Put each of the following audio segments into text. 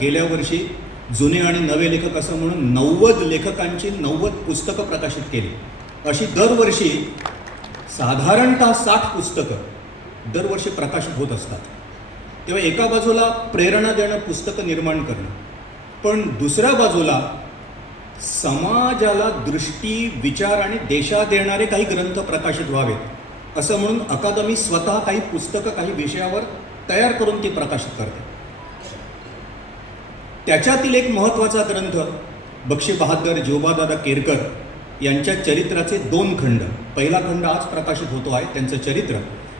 गेल्या वर्षी जुने आणि नवे लेखक असं म्हणून नव्वद लेखकांची नव्वद पुस्तकं प्रकाशित केली. अशी दरवर्षी साधारणतः साठ पुस्तकं दरवर्षी प्रकाशित होत असतात. तेव्हा एका बाजूला प्रेरणा देणं पुस्तकं निर्माण करणं पण दुसऱ्या बाजूला समाजाला दृष्टी विचार आणि देशा देणारे काही ग्रंथ प्रकाशित व्हावेत असं म्हणून अकादमी स्वतः काही पुस्तकं काही विषयावर तयार करून ती प्रकाशित करते. त्याच्यातील एक महत्त्वाचा ग्रंथ बक्षी बहादर जोबादादा केरकर यांच्या चरित्राचे दोन खंड. पहिला खंड आज प्रकाशित होतो आहे त्यांचं चरित्र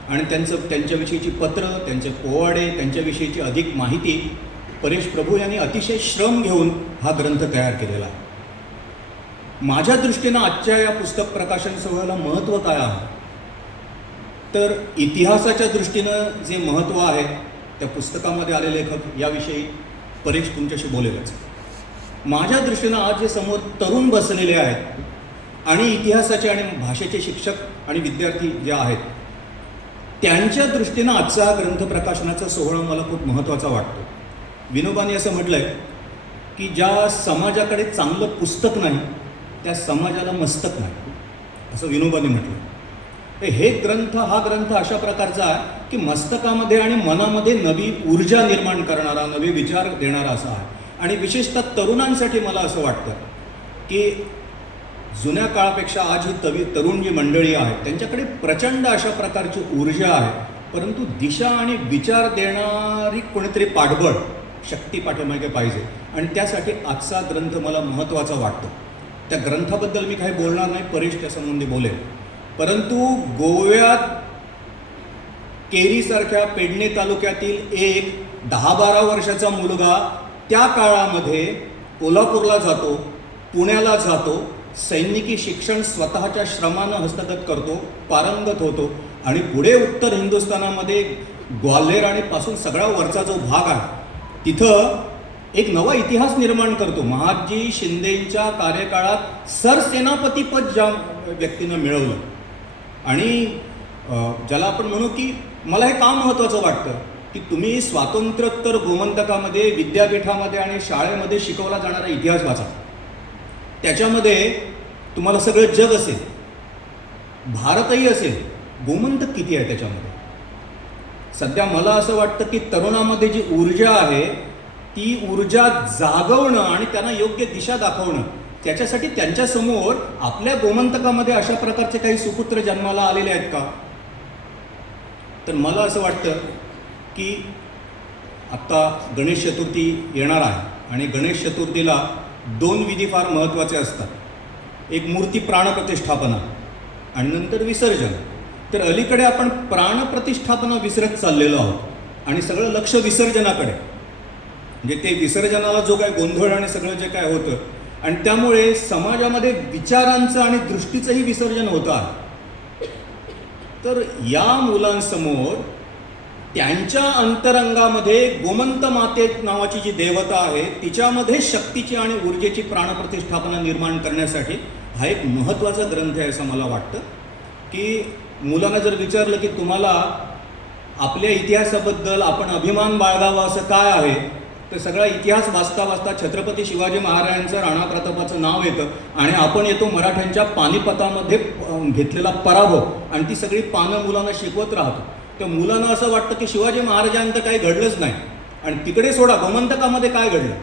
आणि त्यांचं त्यांच्याविषयीची पत्र त्यांचे पोवाडे त्यांच्याविषयीची अधिक माहिती परेश प्रभू यांनी अतिशय श्रम घेऊन हा ग्रंथ तयार केलेला आहे. माझ्या दृष्टीनं आजच्या या पुस्तक प्रकाशन सोहळ्याला महत्त्व काय आहे? तर इतिहासाच्या दृष्टीनं जे महत्त्व आहे त्या पुस्तकामध्ये आले लेखक याविषयी परेश तुमच्याशी बोलेलच. माझ्या दृष्टीनं आज जे समोर तरुण बसलेले आहेत. आणि इतिहासाचे आणि भाषेचे शिक्षक आणि विद्यार्थी जे आहेत त्यांच्या दृष्टीनं आजचा ग्रंथ प्रकाशनाचा सोहळा मला खूप महत्त्वाचा वाटतो. विनोबाने असं म्हटलं आहे की ज्या समाजाकडे चांगलं पुस्तक नाही त्या समाजाला मस्तक नाही. असं विनोबाने म्हटलं तर हे ग्रंथ हा ग्रंथ अशा प्रकारचा आहे की मस्तकामध्ये आणि मनामध्ये नवी ऊर्जा निर्माण करणारा नवे विचार देणारा असा आहे. आणि विशेषतः तरुणांसाठी मला असं वाटतं की जुन्या काळापेक्षा आज ही तवी तरुण जी मंडळी आहेत त्यांच्याकडे प्रचंड अशा प्रकारची ऊर्जा आहे. परंतु दिशा आणि विचार देणारी कोणीतरी पाठबळ शक्ती पाठीमागे पाहिजे. आणि त्यासाठी आजचा ग्रंथ मला महत्त्वाचा वाटतो. त्या ग्रंथाबद्दल मी काही बोलणार नाही परेश त्यासंबंधी बोलेल. परंतु गोव्यात केरीसारख्या पेडणे तालुक्यातील एक दहा बारा वर्षाचा मुलगा त्या काळामध्ये कोल्हापूरला जातो पुण्याला जातो सैनिकी शिक्षण स्वतःच्या श्रमानं हस्तगत करतो पारंगत होतो आणि पुढे उत्तर हिंदुस्थानामध्ये ग्वाल्हेर आणि पासून सगळा वरचा जो भाग आहे तिथं एक नवा इतिहास निर्माण करतो. महादजी शिंदेच्या कार्यकाळात सरसेनापतीपद ज्या व्यक्तीनं मिळवलं आणि ज्याला आपण म्हणू की मला हे का महत्त्वाचं वाटतं? की तुम्ही स्वातंत्र्योत्तर गोमंतकामध्ये विद्यापीठामध्ये आणि शाळेमध्ये शिकवला जाणारा इतिहास वाचा. त्याच्यामध्ये तुम्हाला सगळं जग असेल भारतही असेल गोमंतक किती आहे त्याच्यामध्ये? सध्या मला असं वाटतं की तरुणामध्ये जी ऊर्जा आहे ती ऊर्जा जागवणं आणि त्यांना योग्य दिशा दाखवणं त्याच्यासाठी त्यांच्यासमोर आपल्या गोमंतकामध्ये अशा प्रकारचे काही सुपुत्र जन्माला आलेले आहेत का? तर मला असं वाटतं की आत्ता गणेश चतुर्थी येणार आहे आणि गणेश चतुर्थीला दोन विधी फार महत्त्वाचे असतात. एक मूर्ती प्राणप्रतिष्ठापना आणि नंतर विसर्जन. तर अलीकडे आपण प्राणप्रतिष्ठापना विसरत चाललेलो आहोत आणि सगळं लक्ष विसर्जनाकडे. म्हणजे ते विसर्जनाला जो काय गोंधळ आणि सगळं जे काय होतं आणि त्यामुळे समाजामध्ये विचारांचं आणि दृष्टीचंही विसर्जन होतं आहे. तर या मुलांसमोर त्यांच्या अंतरंगामध्ये गोमंत माते नावाची जी देवता आहे तिच्यामध्ये शक्तीची आणि ऊर्जेची प्राणप्रतिष्ठापना निर्माण करण्यासाठी हा एक महत्त्वाचा ग्रंथ आहे असं मला वाटतं. की मुलांना जर विचारलं की तुम्हाला आपल्या इतिहासाबद्दल आपण अभिमान बाळगावा असं काय आहे तर सगळा इतिहास वाचता वाचता छत्रपती शिवाजी महाराजांचं राणा प्रतापाचं नाव येतं आणि आपण येतो मराठ्यांच्या पानिपतामध्ये घेतलेला पराभव. आणि ती सगळी पानं मुलांना शिकवत राहतो. तर मुलांना असं वाटतं की शिवाजी महाराजांचं काही घडलंच नाही. आणि तिकडे सोडा गोमंतकामध्ये काय घडलं?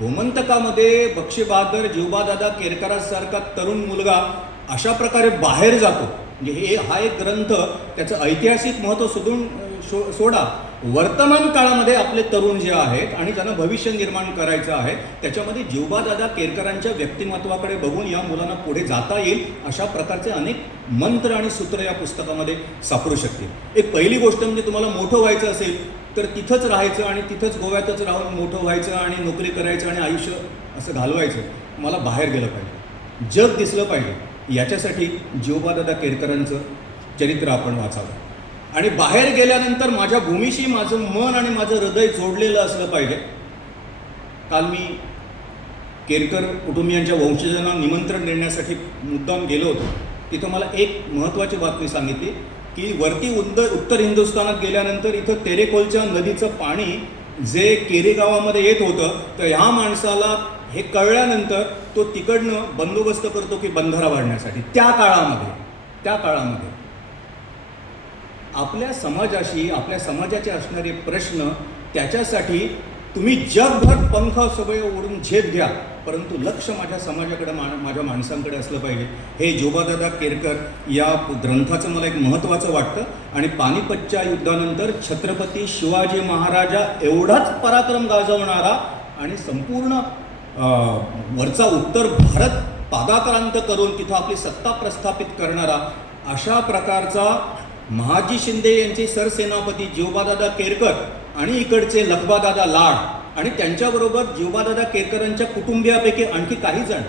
गोमंतकामध्ये बक्षीबहादर जीवबादादा केरकरासारखा तरुण मुलगा अशा प्रकारे बाहेर जातो. म्हणजे हे हा एक ग्रंथ त्याचं ऐतिहासिक महत्त्व सोडून शो सोडा. वर्तमान काळामध्ये आपले तरुण जे आहेत आणि ज्यांना भविष्य निर्माण करायचं आहे त्याच्यामध्ये जीवबादादा केरकरांच्या व्यक्तिमत्वाकडे बघून या मुलांना पुढे जाता येईल अशा प्रकारचे अनेक मंत्र आणि सूत्र या पुस्तकामध्ये सापडू शकतील. एक पहिली गोष्ट म्हणजे तुम्हाला मोठं व्हायचं असेल तर तिथंच राहायचं आणि तिथंच गोव्यातच राहून मोठं व्हायचं आणि नोकरी करायचं आणि आयुष्य असं घालवायचं मला बाहेर गेलं पाहिजे. जग दिसलं पाहिजे. याच्यासाठी जीवबादादा केरकरांचं चरित्र आपण वाचावं. आणि बाहेर गेल्यानंतर माझ्या भूमीशी माझं मन आणि माझं हृदय जोडलेलं असलं पाहिजे. काल मी केरकर कुटुंबियांच्या वंशजांना निमंत्रण देण्यासाठी मुद्दाम गेलो होतो. तिथं मला एक महत्त्वाची बातमी सांगितली की वरती उद्द उत्तर हिंदुस्थानात गेल्यानंतर इथं तेरेकोलच्या नदीचं पाणी जे केरी गावामध्ये येत होतं तर ह्या माणसाला हे कळल्यानंतर तो तिकडनं बंदोबस्त करतो की बंधारा वाढण्यासाठी. त्या काळामध्ये त्या काळामध्ये. आपल्या समाजाशी आपल्या समाजाचे असणारे प्रश्न त्याच्यासाठी तुम्ही जगभर पंख सगळे ओढून झेप घ्या. परंतु लक्ष माझ्या समाजाकडे मा माझ्या माणसांकडे असलं पाहिजे. हे जोबादादा केरकर या ग्रंथाचं मला एक महत्त्वाचं वाटतं. आणि पानिपतच्या युद्धानंतर छत्रपती शिवाजी महाराजा एवढाच पराक्रम गाजवणारा आणि संपूर्ण वरचा उत्तर भारत पादाक्रांत करून तिथं आपली सत्ता प्रस्थापित करणारा अशा प्रकारचा महाजी शिंदे यांचे सरसेनापती जीवबादादा केरकर आणि इकडचे लखबादादा लाड आणि त्यांच्याबरोबर जीवबादादा केरकरांच्या कुटुंबियापैकी आणखी काही जण.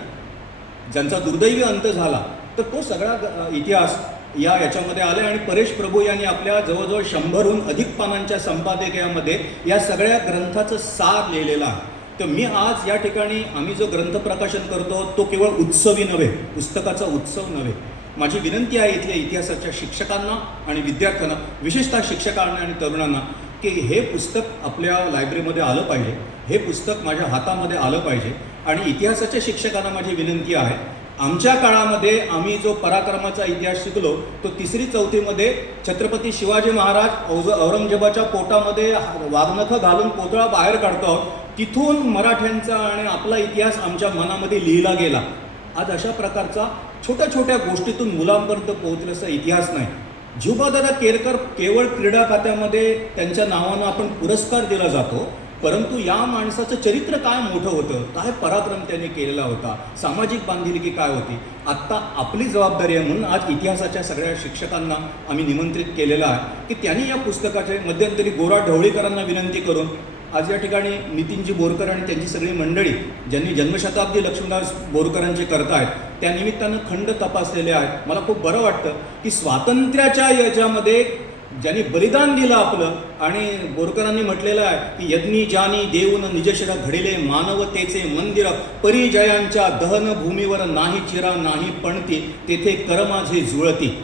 ज्यांचा दुर्दैवी अंत झाला तर तो सगळा इतिहास या याच्यामध्ये आले आणि परेश प्रभू यांनी आपल्या जवळजवळ शंभरहून अधिक पानांच्या संपादकीयामध्ये या सगळ्या ग्रंथाचं सार लिहिलेलं आहे. तर मी आज या ठिकाणी आम्ही जो ग्रंथ प्रकाशन करतो तो केवळ उत्सवी नव्हे पुस्तकाचा उत्सव नव्हे माझी विनंती आहे इथल्या इतिहासाच्या शिक्षकांना आणि विद्यार्थ्यांना विशेषतः शिक्षकांना आणि तरुणांना की हे पुस्तक आपल्या लायब्ररीमध्ये आलं पाहिजे हे पुस्तक माझ्या हातामध्ये आलं पाहिजे आणि इतिहासाच्या शिक्षकांना माझी विनंती आहे आमच्या काळामध्ये आम्ही जो पराक्रमाचा इतिहास शिकलो तो तिसरी चौथीमध्ये छत्रपती शिवाजी महाराज औज औरंगजेबाच्या पोटामध्ये वाघनखं घालून पोतळा बाहेर काढतो आहोत. तिथून मराठ्यांचा आणि आपला इतिहास आमच्या मनामध्ये लिहिला गेला आज अशा प्रकारचा छोट्या छोट्या गोष्टीतून मुलांपर्यंत पोहोचल्याचा इतिहास नाही. जीवबादादा केरकर केवळ क्रीडा खात्यामध्ये त्यांच्या नावानं आपण पुरस्कार दिला जातो परंतु या माणसाचं चरित्र काय मोठं होतं काय पराक्रम त्याने केलेला होता सामाजिक बांधिलकी काय होती आत्ता आपली जबाबदारी आहे म्हणून आज इतिहासाच्या सगळ्या शिक्षकांना आम्ही निमंत्रित केलेलं आहे की त्यांनी या पुस्तकाचे मध्यंतरी गोरा ढवळीकरांना विनंती करून आज या ठिकाणी नितीनजी बोरकर आणि त्यांची सगळी मंडळी ज्यांनी जन्मशताब्दी लक्ष्मीदास बोरकरांचे करतायत त्या निमित्तानं खंड तपासलेले आहेत. मला खूप बरं वाटतं की स्वातंत्र्याच्या याच्यामध्ये ज्यांनी बलिदान दिलं आपलं आणि बोरकरांनी म्हटलेलं आहे की यज्ञी जानी देऊन निजशिरा घडिले मानवतेचे मंदिर परिजयांच्या दहन भूमीवर नाही चिरा नाही पणती तेथे कर माझे जुळती.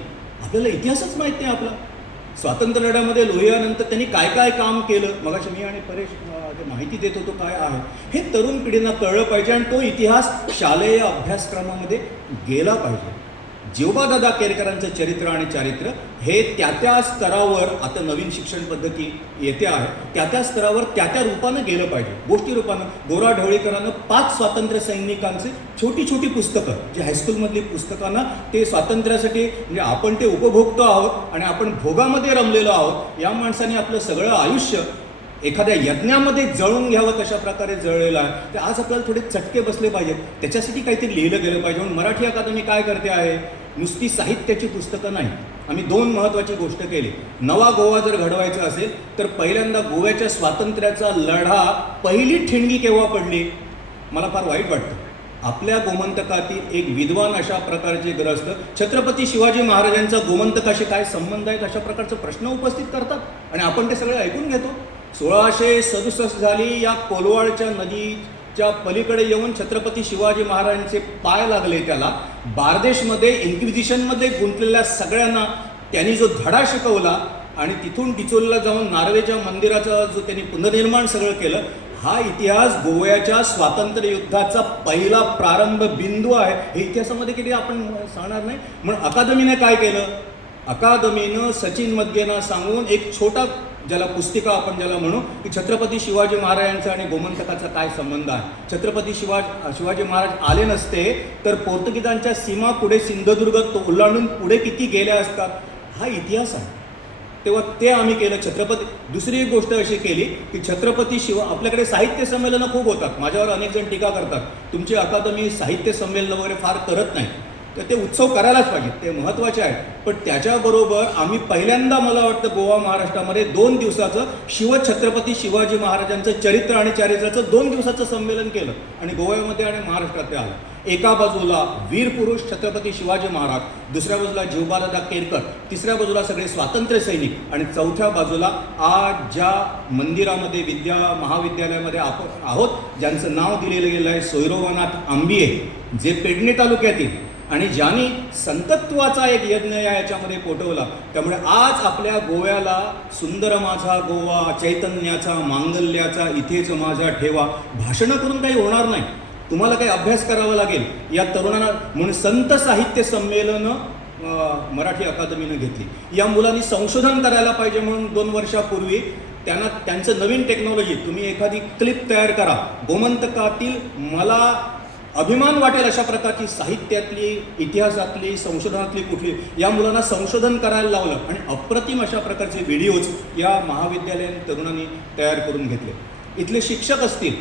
आपल्याला इतिहासच माहीत नाही आपला. स्वातंत्र्य लढ्यामध्ये लोहियानंतर त्यांनी काय काय काम केलं? मगाशी मी आणि परेश माहिती देत होतो काय आहे? हे तरुण पिढींना कळलं पाहिजे आणि तो इतिहास शालेय अभ्यासक्रमामध्ये गेला पाहिजे. जीवबादादा केरकरांचं चरित्र आणि चारित्र्य हे त्या त्या स्तरावर आता नवीन शिक्षण पद्धती येते आहे त्या त्या स्तरावर त्या त्या रूपानं गेलं पाहिजे. गोष्टी रूपानं गोरा ढवळीकरांनं पाच स्वातंत्र्य सैनिकांचे छोटी छोटी पुस्तकं जे हायस्कूलमधली पुस्तकांना ते स्वातंत्र्यासाठी म्हणजे आपण ते उपभोगतो आहोत आणि आपण भोगामध्ये रमलेलो आहोत या माणसाने आपलं सगळं आयुष्य एखाद्या यज्ञामध्ये जळून घ्यावं तशा प्रकारे जळलेलं आहे तर आज आपल्याला थोडे चटके बसले पाहिजेत. त्याच्यासाठी काहीतरी लिहिलं गेलं पाहिजे. म्हणून मराठी अकादमी काय करते आहे? नुसती साहित्याची पुस्तकं नाही. आम्ही दोन महत्त्वाची गोष्ट केली. नवा गोवा जर घडवायचा असेल तर पहिल्यांदा गोव्याच्या स्वातंत्र्याचा लढा पहिली ठिणगी केव्हा पडली? मला फार वाईट वाटतं. आपल्या गोमंतकातील एक विद्वान अशा प्रकारचे ग्रस्त छत्रपती शिवाजी महाराजांचा गोमंतकाशी काय संबंध आहेत अशा प्रकारचा प्रश्न उपस्थित करतात? आणि आपण ते सगळे ऐकून घेतो. सोळाशे सदुसष्ट झाली या कोलवाडच्या नदीच्या पलीकडे येऊन छत्रपती शिवाजी महाराजांचे पाय लागले त्याला. बारदेशमध्ये इन्क्विजिशनमध्ये गुंतलेल्या सगळ्यांना त्यांनी जो धडा शिकवला आणि तिथून डिचोलीला जाऊन नार्वेच्या मंदिराचा जो त्यांनी पुनर्निर्माण सगळं केलं हा इतिहास गोव्याच्या स्वातंत्र्य युद्धाचा पहिला प्रारंभ बिंदू आहे. हे इतिहासामध्ये किती आपण सांगणार नाही. म्हणून अकादमीने काय केलं? अकादमीनं सचिन मद्गेना सांगून एक छोटा ज्याला पुस्तिका आपण ज्याला म्हणू की छत्रपती शिवाजी महाराजांचा आणि गोमंतकाचा काय संबंध आहे? छत्रपती शिवाज शिवाजी महाराज आले नसते तर पोर्तुगीजांच्या सीमा पुढे सिंधुदुर्ग तो ओलांडून पुढे किती गेल्या असतात? हा इतिहास आहे. तेव्हा ते आम्ही केलं. छत्रपती दुसरी एक गोष्ट अशी केली की छत्रपती शिव आपल्याकडे साहित्य संमेलनं खूप होतात. माझ्यावर अनेक जण टीका करतात. तुमची अकादमी साहित्य संमेलन वगैरे फार करत नाही तर ते उत्सव करायलाच पाहिजे ते महत्त्वाचे आहे पण त्याच्याबरोबर आम्ही पहिल्यांदा मला वाटतं गोवा महाराष्ट्रामध्ये दोन दिवसाचं शिवछत्रपती शिवाजी महाराजांचं चरित्र आणि चारित्र्याचं दोन दिवसाचं संमेलन केलं आणि गोव्यामध्ये आणि महाराष्ट्रात ते आलं. एका बाजूला वीर पुरुष छत्रपती शिवाजी महाराज दुसऱ्या बाजूला जीवबादादा केरकर तिसऱ्या बाजूला सगळे स्वातंत्र्य सैनिक आणि चौथ्या बाजूला आज ज्या मंदिरामध्ये विद्या महाविद्यालयामध्ये आपण आहोत ज्यांचं नाव दिलेलं गेलं आहे सोयरोवनाथ आंबिये जे पेडणे तालुक्यातील आणि ज्यांनी संतत्वाचा एक यज्ञ या याच्यामध्ये पोटवला त्यामुळे आज आपल्या गोव्याला सुंदर माझा गोवा चैतन्याचा मांगल्याचा इथेच माझा ठेवा भाषणं करून काही होणार नाही. तुम्हाला काही अभ्यास करावा लागेल. या तरुणांना म्हणून संत साहित्य संमेलनं मराठी अकादमीनं घेतली. या मुलांनी संशोधन करायला पाहिजे म्हणून दोन वर्षापूर्वी त्यांना त्यांचं नवीन टेक्नॉलॉजी तुम्ही एखादी क्लिप तयार करा. गोमंतकातील मला अभिमान वाटेल अशा प्रकारची साहित्यातली इतिहासातली संशोधनातली कुठली या मुलांना संशोधन करायला लावलं आणि अप्रतिम अशा प्रकारचे व्हिडिओज या महाविद्यालयीन तरुणांनी तयार करून घेतले. इथले शिक्षक असतील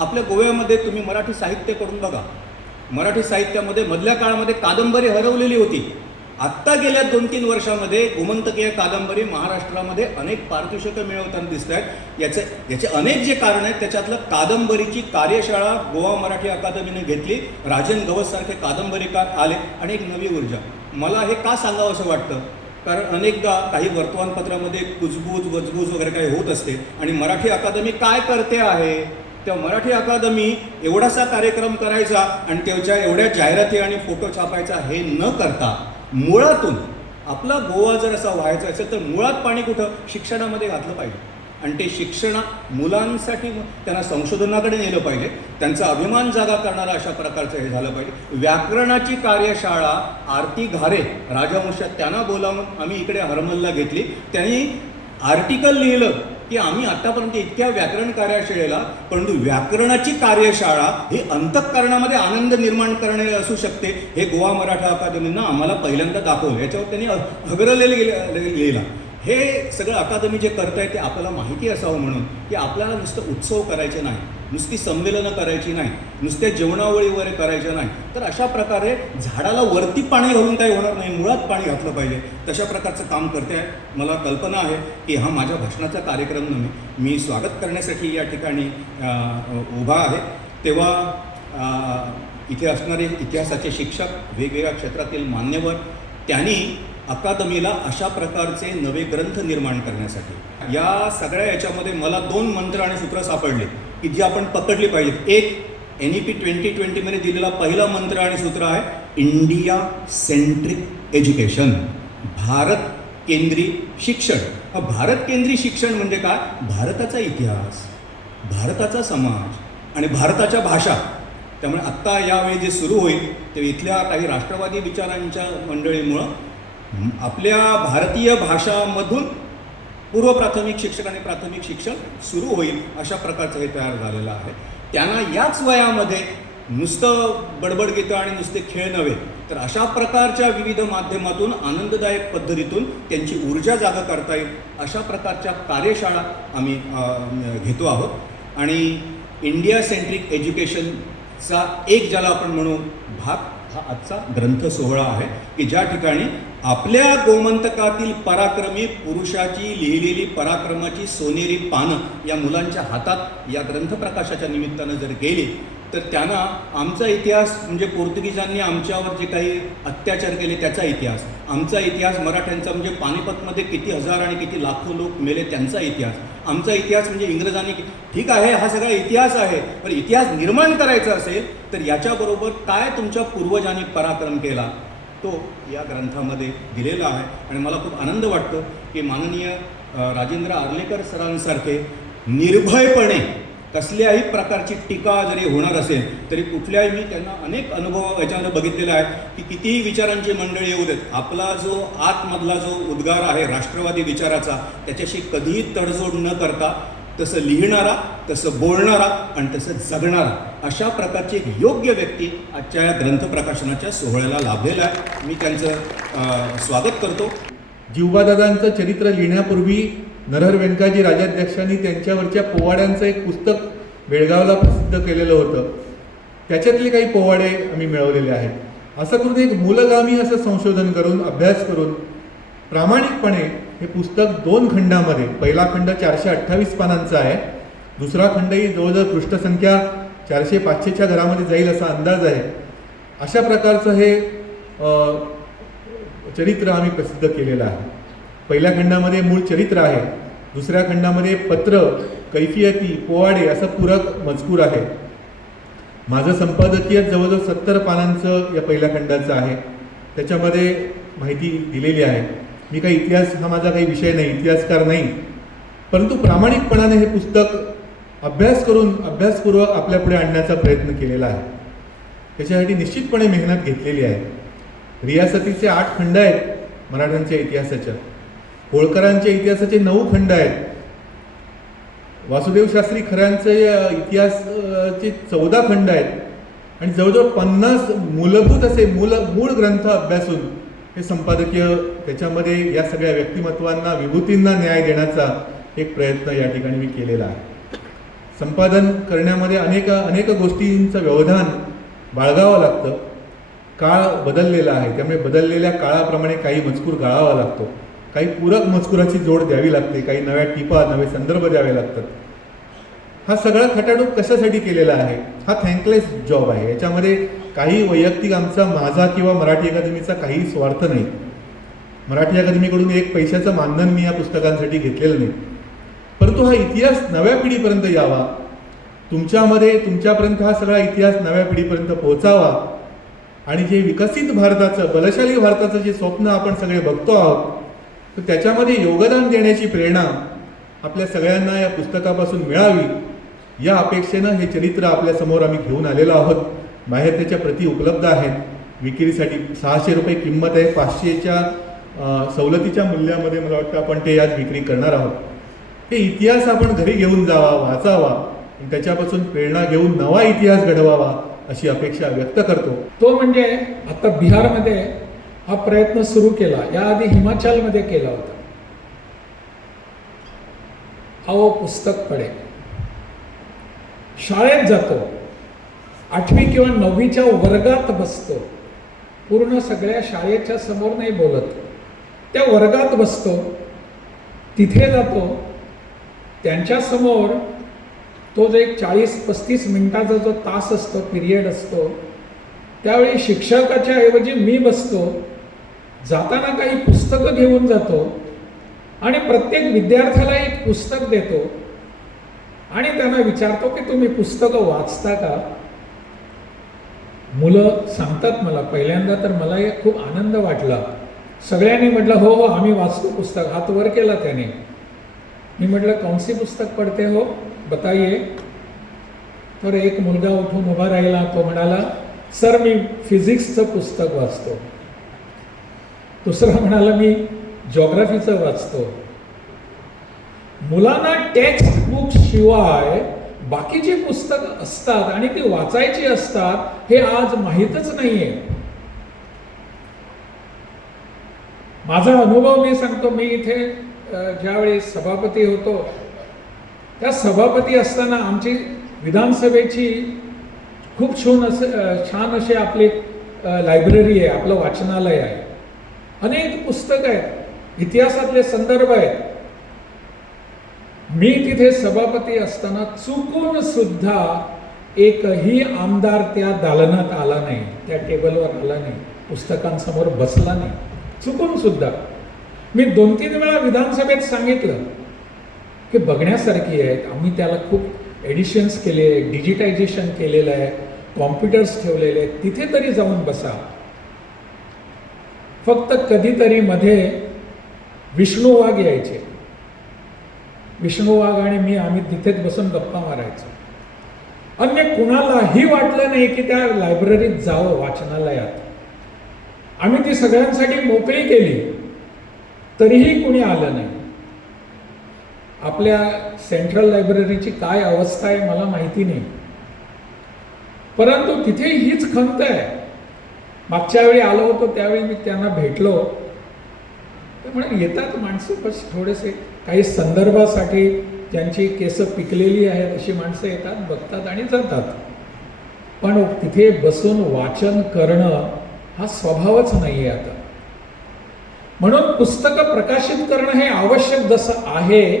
आपल्या गोव्यामध्ये तुम्ही मराठी साहित्य करून बघा. मराठी साहित्यामध्ये मधल्या काळामध्ये कादंबरी हरवलेली होती. आत्ता गेल्या दोन तीन वर्षामध्ये गोमंतकीय कादंबरी महाराष्ट्रामध्ये अनेक पारितोषिकं मिळवताना दिसत आहेत याचे याचे अनेक जे कारण आहेत त्याच्यातलं कादंबरीची कार्यशाळा गोवा मराठी अकादमीने घेतली. राजन गवससारखे कादंबरीकार आले आणि एक नवी ऊर्जा. मला हे का सांगावं असं वाटतं? कारण अनेकदा काही वर्तमानपत्रामध्ये कुजबूज वजबूज वगैरे काही होत असते. आणि मराठी अकादमी काय करते आहे? त्या मराठी अकादमी एवढासा कार्यक्रम करायचा आणि त्याच्या एवढ्या जाहिराती आणि फोटो छापायचा हे न करता मुळातून आपला गोवा जर असा व्हायचा असेल तर मुळात पाणी कुठं? शिक्षणामध्ये घातलं पाहिजे. आणि ते शिक्षण मुलांसाठी त्यांना संशोधनाकडे नेलं पाहिजे. त्यांचा अभिमान जागा करणारा अशा प्रकारचं हे झालं पाहिजे. व्याकरणाची कार्यशाळा आरती घारे राजवंशात त्यांना बोलावून आम्ही इकडे हरमलला घेतली. त्यांनी आर्टिकल लिहिलं. की आम्ही आतापर्यंत इतक्या व्याकरण कार्यशाळेला परंतु व्याकरणाची कार्यशाळा ही अंतःकरणामध्ये आनंद निर्माण करणारी असू शकते हे गोवा मराठा अकादमीनं आम्हाला पहिल्यांदा दाखवलं. याच्यावर त्यांनी हगरलेलं गेलं लिहिला हे सगळं अकादमी जे करत आहे ते आपल्याला माहिती असावं म्हणून की आपल्याला नुसतं उत्सव करायचे नाही नुसती संमेलनं करायची नाही नुसत्या जेवणावळी वगैरे करायच्या नाही तर अशा प्रकारे झाडाला वरती पाणी घालून काही होणार नाही मुळात पाणी घातलं पाहिजे. तशा प्रकारचं काम करते आहे मला कल्पना आहे की हा माझ्या भाषणाचा कार्यक्रम नव्हे मी स्वागत करण्यासाठी या ठिकाणी उभा आहे. तेव्हा इथे असणारे इतिहासाचे शिक्षक वेगवेगळ्या क्षेत्रातील मान्यवर त्यांनी अकादमीला अशा प्रकारचे नवे ग्रंथ निर्माण करण्यासाठी. या सगळ्या याच्यामध्ये मला दोन मंत्र आणि सूत्र सापडले की जी आपण पकडली पाहिजेत. एक एन ई पी ट्वेंटी ट्वेंटीमध्ये दिलेला पहिला मंत्र आणि सूत्र आहे इंडिया सेंट्रिक एज्युकेशन भारत केंद्रीय शिक्षण. हा भारत केंद्रीय शिक्षण म्हणजे काय? भारताचा इतिहास भारताचा समाज आणि भारताच्या भाषा. त्यामुळे आत्ता यावेळी जे सुरू होईल ते इथल्या काही राष्ट्रवादी विचारांच्या मंडळीमुळं आपल्या भारतीय भाषामधून पूर्व प्राथमिक शिक्षण आणि प्राथमिक शिक्षण सुरू होईल अशा प्रकारचं हे तयार झालेलं आहे. त्यांना याच वयामध्ये नुसतं बडबड गीतं आणि नुसते खेळ नव्हे तर अशा प्रकारच्या विविध माध्यमातून आनंददायक पद्धतीतून त्यांची ऊर्जा जागा करता येईल अशा प्रकारच्या कार्यशाळा आम्ही घेतो आहोत. आणि इंडिया सेंट्रिक एज्युकेशनचा एक ज्याला आपण म्हणू भाग हा आजचा ग्रंथ सोहळा आहे की ज्या ठिकाणी आपल्या गोमंतकातील पराक्रमी पुरुषाची लिहिलेली पराक्रमाची सोनेरी पानं या मुलांच्या हातात या ग्रंथप्रकाशाच्या निमित्तानं जर गेले तर त्यांना आमचा इतिहास म्हणजे पोर्तुगीजांनी आमच्यावर जे काही अत्याचार केले त्याचा इतिहास आमचा इतिहास मराठ्यांचा म्हणजे पानिपतमध्ये किती हजार आणि किती लाखो लोक मेले त्यांचा इतिहास आमचा इतिहास म्हणजे इंग्रजांनी ठीक आहे हा सगळा इतिहास आहे पण इतिहास निर्माण करायचा असेल तर याच्याबरोबर काय तुमच्या पूर्वजांनी पराक्रम केला? तो या ग्रंथामध्ये दिलेला आहे. आणि मला खूप आनंद वाटतो की माननीय राजेंद्र आर्लेकर सरांसारखे निर्भयपणे कसल्याही प्रकारची टीका जरी होणार असेल तरी कुठल्याही मी त्यांना अनेक अनुभव याच्यामध्ये बघितलेला आहे की कितीही विचारांची मंडळी येऊ देत आपला जो आतमधला जो उद्गार आहे राष्ट्रवादी विचाराचा त्याच्याशी कधीही तडजोड न करता तसं लिहिणारा तसं बोलणारा आणि तसं जगणारा अशा प्रकारची एक योग्य व्यक्ती आजच्या या ग्रंथ प्रकाशनाच्या सोहळ्याला लाभलेला आहे. मी त्यांचं स्वागत करतो. जीवबादादांचं चरित्र लिहिण्यापूर्वी नरहर व्यंकाजी राजाध्यक्षांनी त्यांच्यावरच्या पोवाड्यांचं एक पुस्तक बेळगावला प्रसिद्ध केलेलं होतं. त्याच्यातले काही पोवाडे आम्ही मिळवलेले आहेत. असं करून एक मूलगामी असं संशोधन करून अभ्यास करून प्रामाणिकपणे हे पुस्तक दोन खंडामध्ये पहिला खंड चारशे अठ्ठावीस पानांचा आहे दुसरा खंडही जवळजवळ पृष्ठसंख्या चारशे पाचशेच्या घरामध्ये जाईल असा अंदाज आहे. अशा प्रकारचं हे चरित्र आम्ही प्रसिद्ध केलेलं आहे. पहिल्या खंडामध्ये मूळ चरित्र आहे दुसऱ्या खंडामध्ये पत्र कैफियती पोवाडे असं पूरक मजकूर आहे. माझं संपादकीय जवळजवळ सत्तर पानांचं या पहिल्या खंडाचं आहे. त्याच्यामध्ये माहिती दिलेली आहे. मी काही इतिहास हा माझा काही विषय नाही इतिहासकार नाही. परंतु प्रामाणिकपणाने हे पुस्तक अभ्यास करून अभ्यासपूर्वक आपल्यापुढे आणण्याचा प्रयत्न केलेला आहे. त्याच्यासाठी निश्चितपणे मेहनत घेतलेली आहे. रियासतीचे आठ खंड आहेत मराठ्यांच्या इतिहासाच्या. होळकरांच्या इतिहासाचे नऊ खंड आहेत. वासुदेव शास्त्री खऱ्यांचे इतिहासचे चौदा खंड आहेत. आणि जवळजवळ पन्नास मूलभूत असे मूल मूळ ग्रंथ अभ्यासून हे संपादकीय त्याच्यामध्ये या सगळ्या व्यक्तिमत्वांना विभूतींना न्याय देण्याचा एक प्रयत्न या ठिकाणी मी केलेला आहे. संपादन करण्यामध्ये अनेक अनेक गोष्टींचं व्यवधान बाळगावं लागतं. काळ बदललेला आहे. त्यामुळे बदललेल्या काळाप्रमाणे काही मजकूर गाळावा लागतो. काही पूरक मजकुराची जोड द्यावी लागते. काही नव्या टिपा नवे संदर्भ द्यावे लागतात. हा सगळा खटाटोप कशासाठी केलेला आहे? हा थँकलेस जॉब आहे. याच्यामध्ये काही वैयक्तिक आमचा माझा किंवा मराठी अकादमीचा काही स्वार्थ नाही. मराठी अकादमीकडून एक पैशाचं मानधन मी या पुस्तकांसाठी घेतलेलं नाही. परंतु हा इतिहास नव्या पिढीपर्यंत यावा. तुमच्यामध्ये तुमच्यापर्यंत हा सगळा इतिहास नव्या पिढीपर्यंत पोहोचावा. आणि जे विकसित भारताचं बलशाली भारताचं जे स्वप्न आपण सगळे बघतो आहोत तर त्याच्यामध्ये योगदान देण्याची प्रेरणा आपल्या सगळ्यांना या पुस्तकापासून मिळावी. या अपेक्षेनं हे चरित्र आपल्यासमोर आम्ही घेऊन आलेलो आहोत. बाहेर त्याच्या प्रती उपलब्ध आहेत. विक्रीसाठी सहाशे रुपये किंमत आहे. पाचशेच्या सवलतीच्या मूल्यामध्ये मला वाटतं आपण ते आज विक्री करणार आहोत. हे इतिहास आपण घरी घेऊन जावा वाचावा. आणि त्याच्यापासून प्रेरणा घेऊन नवा इतिहास घडवावा अशी अपेक्षा व्यक्त करतो. तो म्हणजे आता बिहारमध्ये हा प्रयत्न सुरू केला. याआधी हिमाचलमध्ये केला होता. अहो पुस्तक पडेल शाळेत जातो. आठवी किंवा नववीच्या वर्गात बसतो. पूर्ण सगळ्या शाळेच्या समोर नाही बोलत. त्या वर्गात बसतो. तिथे जातो. त्यांच्यासमोर तो जो एक चाळीस पस्तीस मिनिटाचा जो तास असतो पिरियड असतो त्यावेळी शिक्षकाच्या ऐवजी मी बसतो. जाताना काही पुस्तकं घेऊन जातो. आणि प्रत्येक विद्यार्थ्याला एक पुस्तक देतो. आणि त्यांना विचारतो की तुम्ही पुस्तकं वाचता का? मुलं सांगतात मला पहिल्यांदा तर मला एक खूप आनंद वाटला. सगळ्यांनी म्हटलं हो हो आम्ही वाचतो पुस्तक. हात वर केला त्याने. मी म्हटलं कौनसी पुस्तक पडते हो? बताइए. तर एक मुलगा उठून उभा राहिला तो म्हणाला सर मी फिजिक्सचं पुस्तक वाचतो. दुसरा म्हणाला मी जॉग्रफीचं वाचतो. मुलांना टेक्स्ट बुक शिवाय बाकीची पुस्तकं असतात आणि ती वाचायची असतात हे आज माहीतच नाहीये. माझा अनुभव मी सांगतो मी इथे ज्यावेळी सभापती होतो त्या सभापती असताना आमची विधानसभेची खूप छान असे छान असे आपली लायब्ररी आहे आपलं वाचनालय आहे. अनेक पुस्तकं आहेत इतिहासातले संदर्भ आहेत. मी तिथे सभापती असताना चुकून सुद्धा एकही आमदार त्या दालनात आला नाही त्या टेबलवर आला नाही पुस्तकांसमोर बसला नाही. चुकून सुद्धा. मी दोन तीन वेळा विधानसभेत सांगितलं की बघण्यासारखी आहेत आम्ही त्याला खूप एडिशन्स केले डिजिटायझेशन केलेलं आहे कॉम्प्युटर्स ठेवलेले आहेत तिथे तरी जाऊन बसा. फक्त कधीतरी मध्ये विष्णू वाघ यायचे. विष्णू वाघ आणि मी आम्ही तिथेच बसून गप्पा मारायचो. अन्य कुणालाही वाटलं नाही की त्या लायब्ररीत जावं वाचनालयात. आम्ही ती सगळ्यांसाठी मोकळी केली. तरीही कुणी आलं नाही. आपल्या सेंट्रल लायब्ररीची काय अवस्था आहे मला माहिती नाही. परंतु तिथे हीच खंत आहे. मागच्या वेळी आलो होतो त्यावेळी मी त्यांना भेटलो. तर म्हणे येतात माणसं बस थोडेसे काही संदर्भासाठी ज्यांची केसं पिकलेली आहेत अशी माणसं येतात बघतात आणि जातात पण तिथे बसून वाचन करणं हा स्वभावच नाही आहे आता. म्हणून पुस्तकं प्रकाशित करणं हे आवश्यक जसं आहे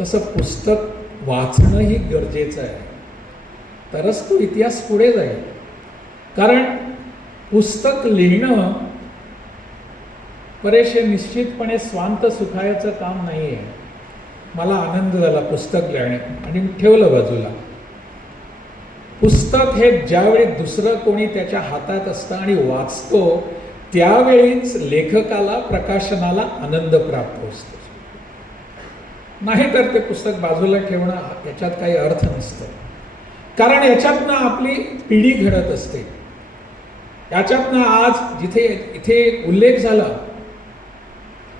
तसं पुस्तक वाचणंही गरजेचं आहे. तरच तो इतिहास पुढे जाईल. कारण पुस्तक लिहिणं बरेचसे निश्चितपणे स्वांत सुखायचं काम नाही आहे मला आनंद झाला पुस्तक लिहिणे आणि मी ठेवलं बाजूला. पुस्तक हे ज्यावेळी दुसरं कोणी त्याच्या हातात असतं आणि वाचतो त्यावेळीच लेखकाला प्रकाशनाला आनंद प्राप्त असतो नाहीतर ते पुस्तक बाजूला ठेवणं याच्यात काही अर्थ नसतं. कारण याच्यातनं आपली पिढी घडत असते. याच्यातनं आज जिथे इथे उल्लेख झाला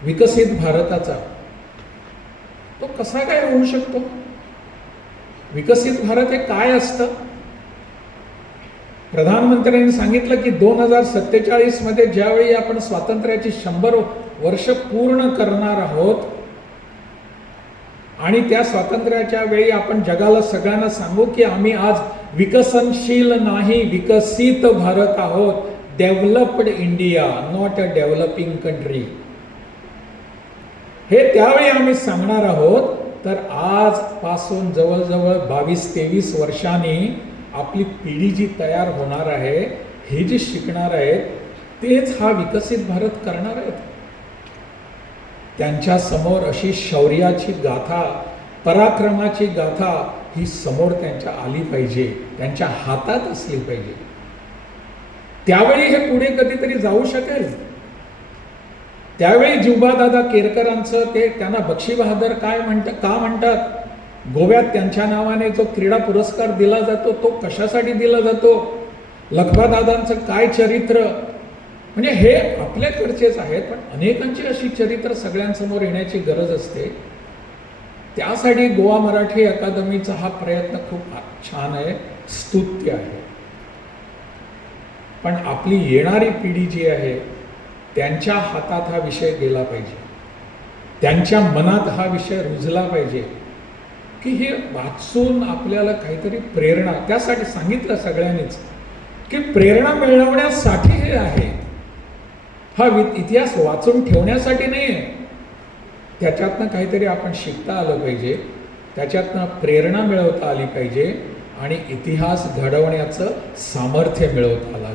विकसित भारताचा तो कसा काय होऊ शकतो? विकसित भारत हे काय असतं? प्रधानमंत्र्यांनी सांगितलं की दोन हजार सत्तेचाळीसमध्ये ज्यावेळी आपण स्वातंत्र्याची शंभर वर्ष पूर्ण करणार आहोत आणि त्या स्वातंत्र्याच्या वेळी आपण जगाला सगळ्यांना सांगू की आम्ही आज विकसनशील नाही विकसित भारत आहोत. Developed India not a developing country हे त्यावेळी आम्ही सांगणार आहोत तर आजपासून जवळजवळ बावीस तेवीस वर्षांनी आपली पिढी जी तयार होणार आहे हे जे शिकणार आहेत तेच हा विकसित भारत करणार आहेत. त्यांच्यासमोर अशी शौर्याची गाथा पराक्रमाची गाथा ही समोर त्यांच्या आली पाहिजे त्यांच्या हातात असली पाहिजे. त्यावेळी हे पुढे कधीतरी जाऊ शकेल. त्यावेळी जिवबादादा केरकरांचं ते त्यांना बक्षी बहादर काय म्हणतात का म्हणतात? गोव्यात त्यांच्या नावाने जो क्रीडा पुरस्कार दिला जातो तो कशासाठी दिला जातो? लखबादादांचं काय चरित्र? म्हणजे हे आपल्याकडचेच आहेत पण अनेकांची अशी चरित्र सगळ्यांसमोर येण्याची गरज असते. त्यासाठी गोवा मराठी अकादमीचा हा प्रयत्न खूप छान आहे स्तुत्य आहे. पण आपली येणारी पिढी जी आहे त्यांच्या हातात हा विषय गेला पाहिजे. त्यांच्या मनात हा विषय रुजला पाहिजे. की हे वाचून आपल्याला काहीतरी प्रेरणा त्यासाठी सांगितलं सगळ्यांनीच की प्रेरणा मिळवण्यासाठी हे आहे. हा वि इतिहास वाचून ठेवण्यासाठी नाही आहे त्याच्यातनं काहीतरी आपण शिकता आलं पाहिजे. त्याच्यातनं प्रेरणा मिळवता आली पाहिजे आणि इतिहास घडवण्याचं सामर्थ्य मिळवता आलं